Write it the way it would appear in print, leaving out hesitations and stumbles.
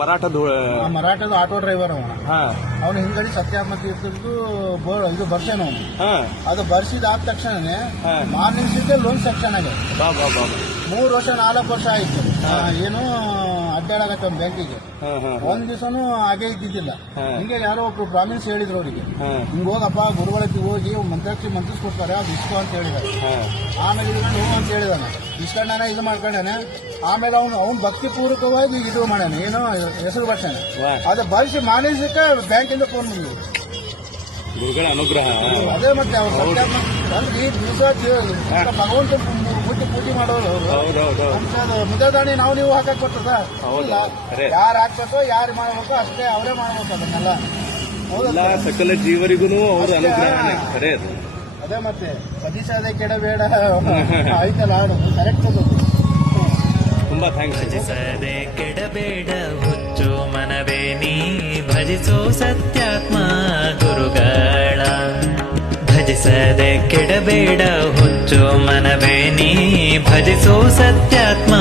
ಮರಾಠದ auto driver ಅವನು ಹಿಂಗಡಿ ಸತ್ಯಾತ್ಮ ತೀರ್ಥದ್ದು ಇದು ಬರ್ಸೇನ ಅವನು ಅದು ಬರ್ಸಿದಾದ ತಕ್ಷಣನೇ ಮಾರ್ನಿಂಗ್ ಸಿದ್ದೆ ಲೋನ್ ಸೆಕ್ಷನ್ ಆಗಿದೆ. 3 ವರ್ಷ 4 ವರ್ಷ ಆಯ್ತು ಏನು ಅಡ್ಡಾಡಕತ್ತ ಬ್ಯಾಂಕಿಗೆ. ಒಂದ್ ದಿವಸನು ಹಾಗೆ ಇದ್ದಿದ್ದಿಲ್ಲ. ಹಿಂಗೆ ಯಾರೋ ಒಬ್ರು ಬ್ರಾಹ್ಮಿನ್ಸ್ ಹೇಳಿದ್ರು ಅವರಿಗೆ, ಹಿಂಗ ಹೋಗಪ್ಪ ಗುರುಗಳಕ್ಕೆ ಹೋಗಿ ಮಂತ್ರಿಸ್ಕೊಡ್ತಾರೆ ಅದು ಇಸ್ಕೋ ಅಂತ ಹೇಳಿದಾರೆ. ಆಮೇಲೆ ಇದ್ಕೊಂಡು ಹೂ ಅಂತ ಹೇಳಿದಾನೆ, ಇಸ್ಕೊಂಡಾನೆ ಇದು ಮಾಡ್ಕೊಂಡಾನೆ. ಆಮೇಲೆ ಅವ್ನು ಭಕ್ತಿ ಪೂರ್ವಕವಾಗಿ ಇದು ಮಾಡ್ಯಾನೆ, ಏನೋ ಹೆಸರು ಬರ್ತಾನೆ. ಅದು ಬಳಸಿ ಮಾನಿಸಕ್ಕೆ ಬ್ಯಾಂಕಿಂದ ಫೋನ್ ಬಂದಿದ್ರು. ಗುರುಗಳ ಅನುಗ್ರಹ ಅದೇ ಮತ್ತೆ ಅವ್ರು ಸತ್ಯಾತ್ಮ ಅಂದ್ರೆ ಈ ದಿವಸ ಭಗವಂತ ಪೂಜೆ ಮಾಡೋರು ಅವರು ಮುದ್ದದಾಣಿ ನೀವು ಹಾಕಕ್ ಬರ್ತದ? ಯಾರು ಹಾಕ್ಬೇಕೋ ಯಾರು ಮಾಡ್ಬೇಕೋ ಅಷ್ಟೇ ಅವರೇ ಮಾಡ್ಬೇಕು ಅದನ್ನೆಲ್ಲ. ಸಕಲ ಜೀವರಿಗೂ ಅವರು ಅನುಗ್ರಹ. ಅದೇ ಮತ್ತೆ ಸತೀಶಾದೆ ಕೆಡಬೇಡ ಆಯ್ತಲ್ಲ ಹಾಡು ಕರೆಕ್ಟ್. ತುಂಬಾ ಥ್ಯಾಂಕ್ಸ್. ಭಜಿಸದೆ ಕೆಡಬೇಡ ಹುಚ್ಚು ಮನವೇ ನೀ ಭಜಿಸೋ ಸತ್ಯಾತ್ಮ ಗುರುಗಳ. ಭಜಿಸದೆ ಕೆಡಬೇಡ ಹುಚ್ಚು ಮನವೇ ನೀ ಭಜಿಸೋ ಸತ್ಯಾತ್ಮ